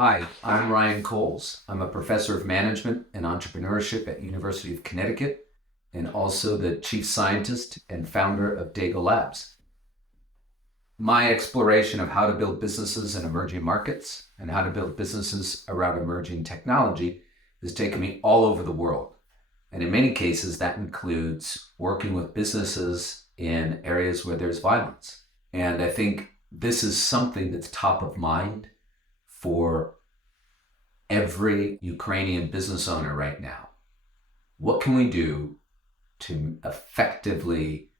Hi, I'm Ryan Couls. I'm a professor of management and entrepreneurship at University of Connecticut and also the chief scientist and founder of Dago Labs. My exploration of how to build businesses in emerging markets and how to build businesses around emerging technology has taken me all over the world. And in many cases, that includes working with businesses in areas where there's violence. And I think this is something that's top of mind for every Ukrainian business owner right now. What can we do to effectively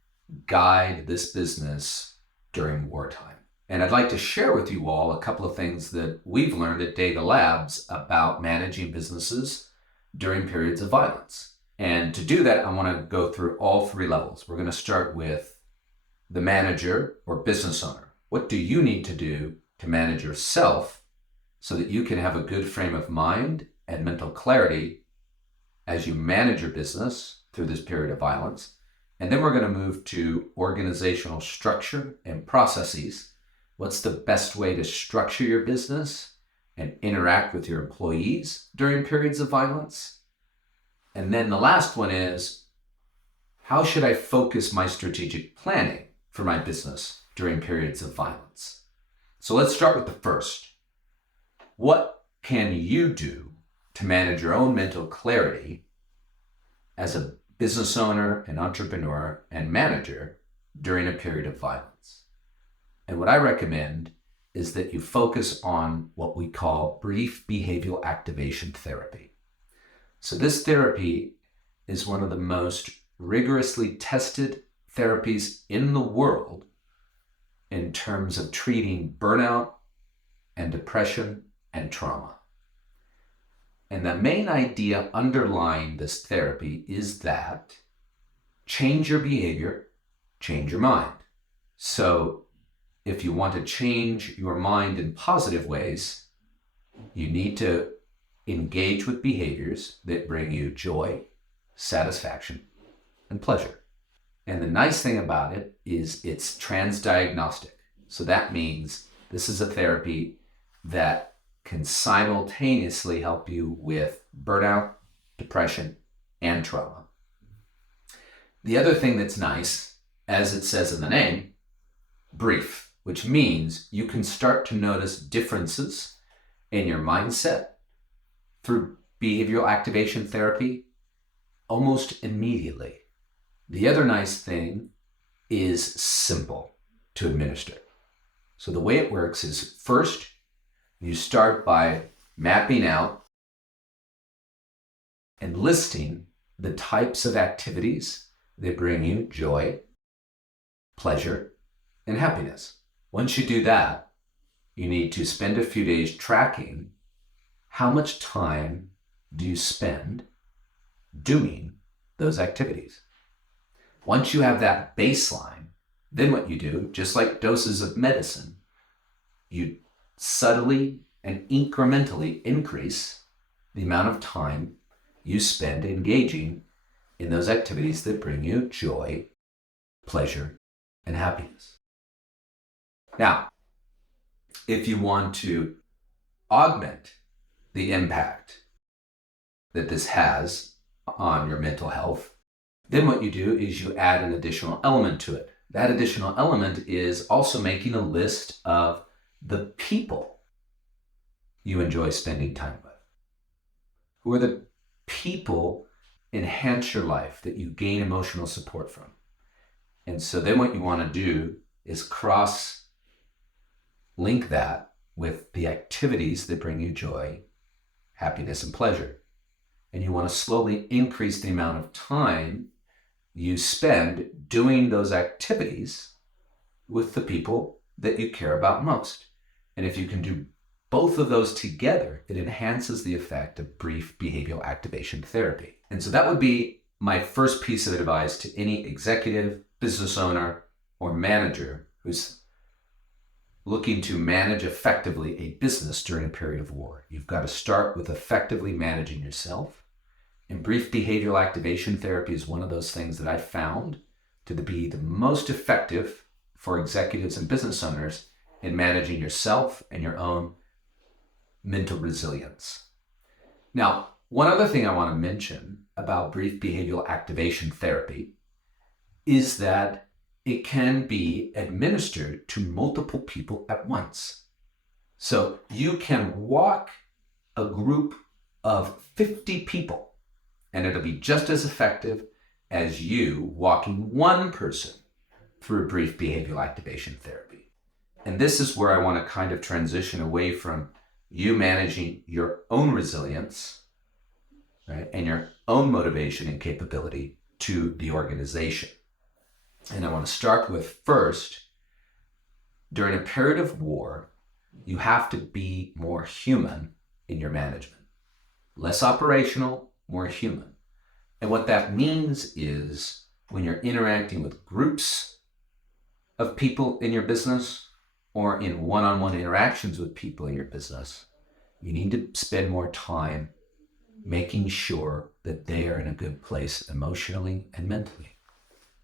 guide this business during wartime? And I'd like to share with you all a couple of things that we've learned at Dago Labs about managing businesses during periods of violence. And to do that, I want to go through all three levels. We're going to start with the manager or business owner. What do you need to do to manage yourself so that you can have a good frame of mind and mental clarity as you manage your business through this period of violence? And then we're going to move to organizational structure and processes. What's the best way to structure your business and interact with your employees during periods of violence? And then the last one is, how should I focus my strategic planning for my business during periods of violence? So let's start with the first. What can you do to manage your own mental clarity as a business owner, an entrepreneur, and manager during a period of violence? And what I recommend is that you focus on what we call brief behavioral activation therapy. So this therapy is one of the most rigorously tested therapies in the world in terms of treating burnout and depression and trauma. And the main idea underlying this therapy is that change your behavior, change your mind. So if you want to change your mind in positive ways, you need to engage with behaviors that bring you joy, satisfaction, and pleasure. And the nice thing about it is it's transdiagnostic. So that means this is a therapy that can simultaneously help you with burnout, depression, and trauma. The other thing that's nice, as it says in the name, brief, which means you can start to notice differences in your mindset through behavioral activation therapy almost immediately. The other nice thing is simple to administer. So the way it works is, first, you start by mapping out and listing the types of activities that bring you joy, pleasure, and happiness. Once you do that, you need to spend a few days tracking how much time do you spend doing those activities. Once you have that baseline, then what you do, just like doses of medicine, you subtly and incrementally increase the amount of time you spend engaging in those activities that bring you joy, pleasure, and happiness. Now, if you want to augment the impact that this has on your mental health, then what you do is you add an additional element to it. That additional element is also making a list of the people you enjoy spending time with. Who are the people enhance your life that you gain emotional support from? And so then what you want to do is cross-link that with the activities that bring you joy, happiness, and pleasure. And you want to slowly increase the amount of time you spend doing those activities with the people that you care about most. And if you can do both of those together, it enhances the effect of brief behavioral activation therapy. And so that would be my first piece of advice to any executive, business owner, or manager who's looking to manage effectively a business during a period of war. You've got to start with effectively managing yourself. And brief behavioral activation therapy is one of those things that I found to be the most effective for executives and business owners in managing yourself and your own mental resilience. Now, one other thing I want to mention about brief behavioral activation therapy is that it can be administered to multiple people at once. So you can walk a group of 50 people, and it'll be just as effective as you walking one person through brief behavioral activation therapy. And this is where I want to kind of transition away from you managing your own resilience, right, and your own motivation and capability to the organization. And I want to start with first, during a period of war, you have to be more human in your management. Less operational, more human. And what that means is when you're interacting with groups of people in your business or in one-on-one interactions with people in your business, you need to spend more time making sure that they are in a good place emotionally and mentally.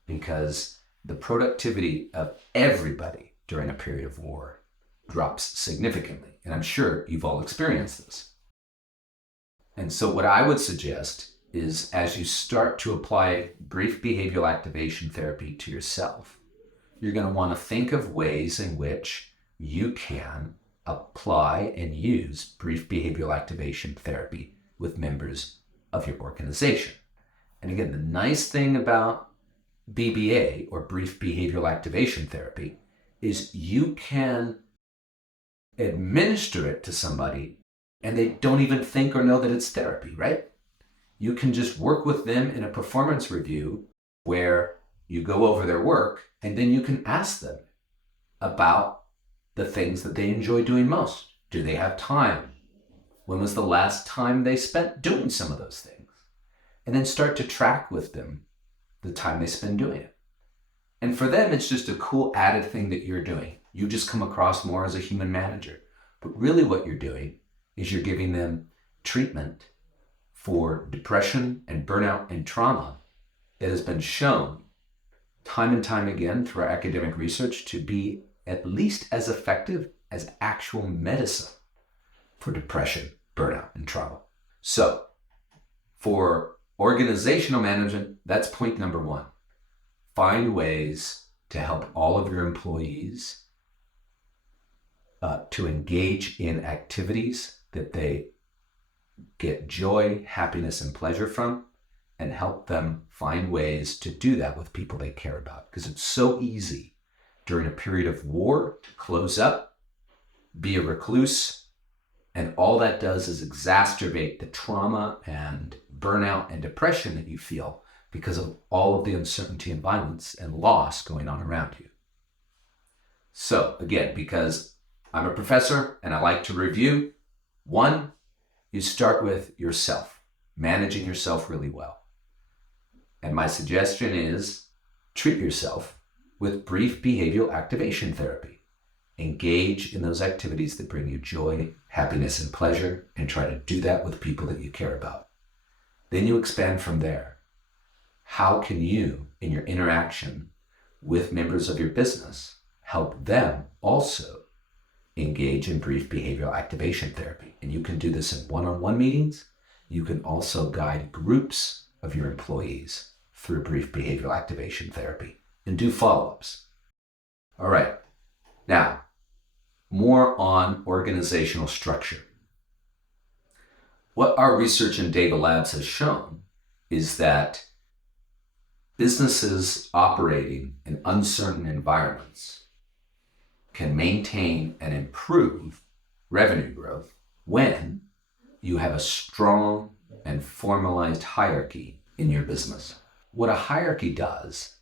Because the productivity of everybody during a period of war drops significantly. And I'm sure you've all experienced this. And so what I would suggest is as you start to apply brief behavioral activation therapy to yourself, you're going to want to think of ways in which you can apply and use brief behavioral activation therapy with members of your organization. And again, the nice thing about BBA, or brief behavioral activation therapy, is you can administer it to somebody and they don't even think or know that it's therapy, right? You can just work with them in a performance review where you go over their work and then you can ask them about the things that they enjoy doing most. Do they have time? When was the last time they spent doing some of those things? And then start to track with them the time they spend doing it. And for them, it's just a cool added thing that you're doing. You just come across more as a human manager. But really what you're doing is you're giving them treatment for depression and burnout and trauma that has been shown time and time again through our academic research to be at least as effective as actual medicine for depression, burnout, and trauma. So for organizational management, that's point number one. Find ways to help all of your employees to engage in activities that they get joy, happiness, and pleasure from, and help them find ways to do that with people they care about. Because it's so easy during a period of war to close up, be a recluse, and all that does is exacerbate the trauma and burnout and depression that you feel because of all of the uncertainty and violence and loss going on around you. So again, because I'm a professor and I like to review, one, you start with yourself, managing yourself really well. And my suggestion is treat yourself with brief behavioral activation therapy. Engage in those activities that bring you joy, happiness, and pleasure, and try to do that with people that you care about. Then you expand from there. How can you, in your interaction with members of your business, help them also engage in brief behavioral activation therapy? And you can do this in one-on-one meetings. You can also guide groups of your employees through brief behavioral activation therapy and do follow-ups. All right. Now, more on organizational structure. What our research in Data Labs has shown is that businesses operating in uncertain environments can maintain and improve revenue growth when you have a strong and formalized hierarchy in your business. What a hierarchy does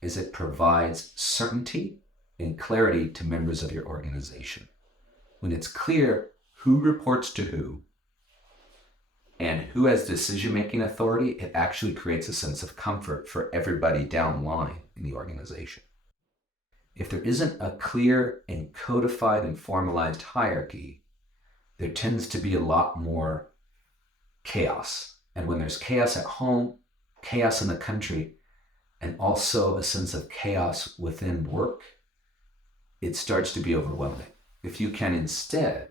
is it provides certainty and clarity to members of your organization. When it's clear who reports to who and who has decision-making authority, it actually creates a sense of comfort for everybody down the line in the organization. If there isn't a clear and codified and formalized hierarchy, there tends to be a lot more chaos. And when there's chaos at home, chaos in the country, and also a sense of chaos within work, it starts to be overwhelming. If you can instead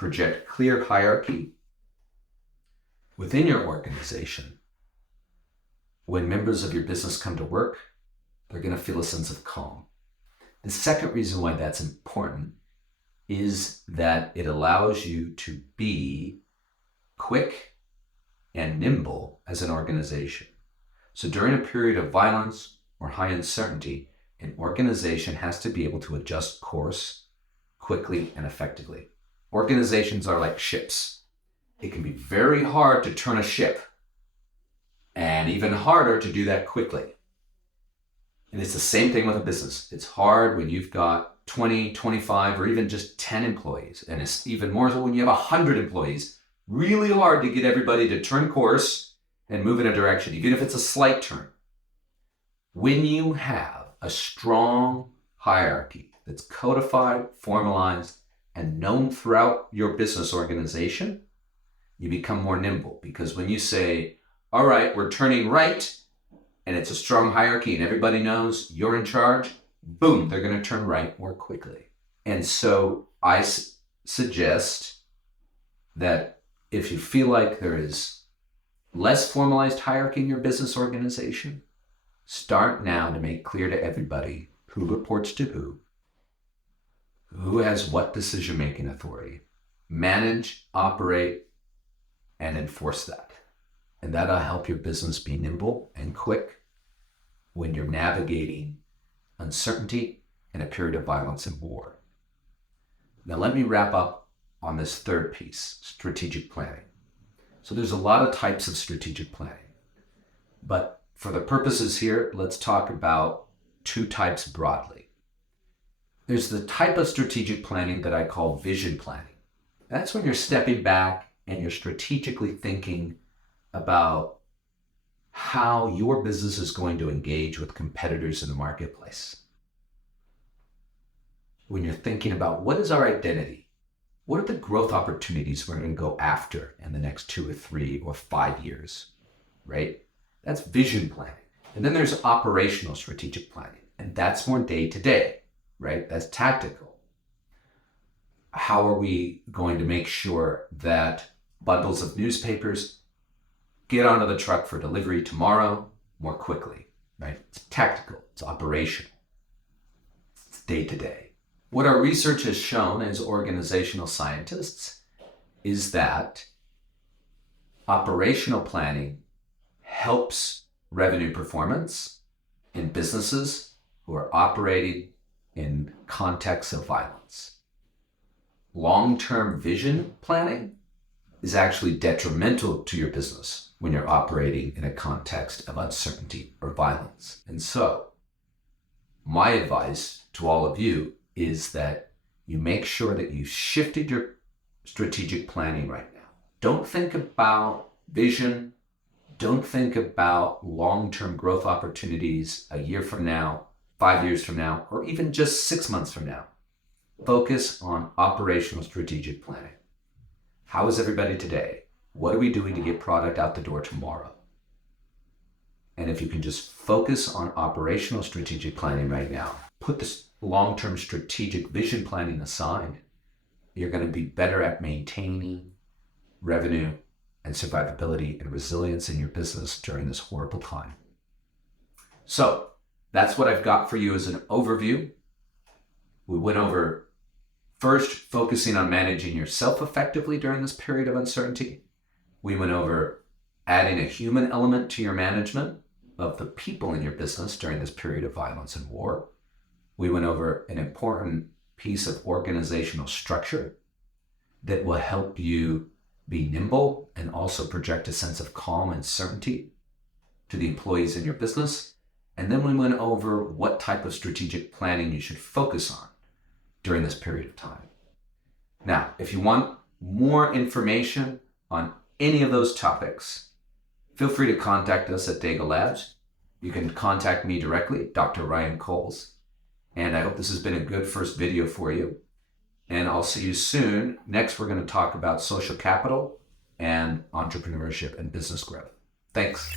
project clear hierarchy within your organization. When members of your business come to work, they're going to feel a sense of calm. The second reason why that's important is that it allows you to be quick and nimble as an organization. So during a period of violence or high uncertainty, an organization has to be able to adjust course quickly and effectively. Organizations are like ships. It can be very hard to turn a ship, and even harder to do that quickly. And it's the same thing with a business. It's hard when you've got 20, 25, or even just 10 employees. And it's even more so when you have 100 employees. Really hard to get everybody to turn course and move in a direction, even if it's a slight turn. When you have a strong hierarchy that's codified, formalized, and known throughout your business organization, you become more nimble. Because when you say, all right, we're turning right, and it's a strong hierarchy and everybody knows you're in charge, boom, they're going to turn right more quickly. And so I suggest that if you feel like there is less formalized hierarchy in your business organization, start now to make clear to everybody who reports to who has what decision-making authority. Manage, operate, and enforce that. And that'll help your business be nimble and quick when you're navigating uncertainty in a period of violence and war. Now let me wrap up on this third piece, strategic planning. So there's a lot of types of strategic planning, but for the purposes here, let's talk about two types broadly. There's the type of strategic planning that I call vision planning. That's when you're stepping back and you're strategically thinking about how your business is going to engage with competitors in the marketplace. When you're thinking about what is our identity? What are the growth opportunities we're going to go after in the next 2 or 3 or 5 years, right? That's vision planning. And then there's operational strategic planning, and that's more day to day, right? That's tactical. How are we going to make sure that bundles of newspapers get onto the truck for delivery tomorrow more quickly, right? It's tactical, it's operational, it's day to day. What our research has shown as organizational scientists is that operational planning helps revenue performance in businesses who are operating in contexts of violence. Long-term vision planning is actually detrimental to your business when you're operating in a context of uncertainty or violence. And so, my advice to all of you is that you make sure that you shifted your strategic planning right now. Don't think about vision. Don't think about long-term growth opportunities a year from now, 5 years from now, or even just 6 months from now. Focus on operational strategic planning. How is everybody today? What are we doing to get product out the door tomorrow? And if you can just focus on operational strategic planning right now, put this long-term strategic vision planning aside, you're going to be better at maintaining revenue and survivability and resilience in your business during this horrible time. So that's what I've got for you as an overview. We went over first focusing on managing yourself effectively during this period of uncertainty. We went over adding a human element to your management of the people in your business during this period of violence and war. We went over an important piece of organizational structure that will help you be nimble and also project a sense of calm and certainty to the employees in your business. And then we went over what type of strategic planning you should focus on during this period of time. Now, if you want more information on any of those topics, feel free to contact us at Daigle Labs. You can contact me directly, Dr. Rayan Couls. And I hope this has been a good first video for you. And I'll see you soon. Next, we're going to talk about social capital and entrepreneurship and business growth. Thanks.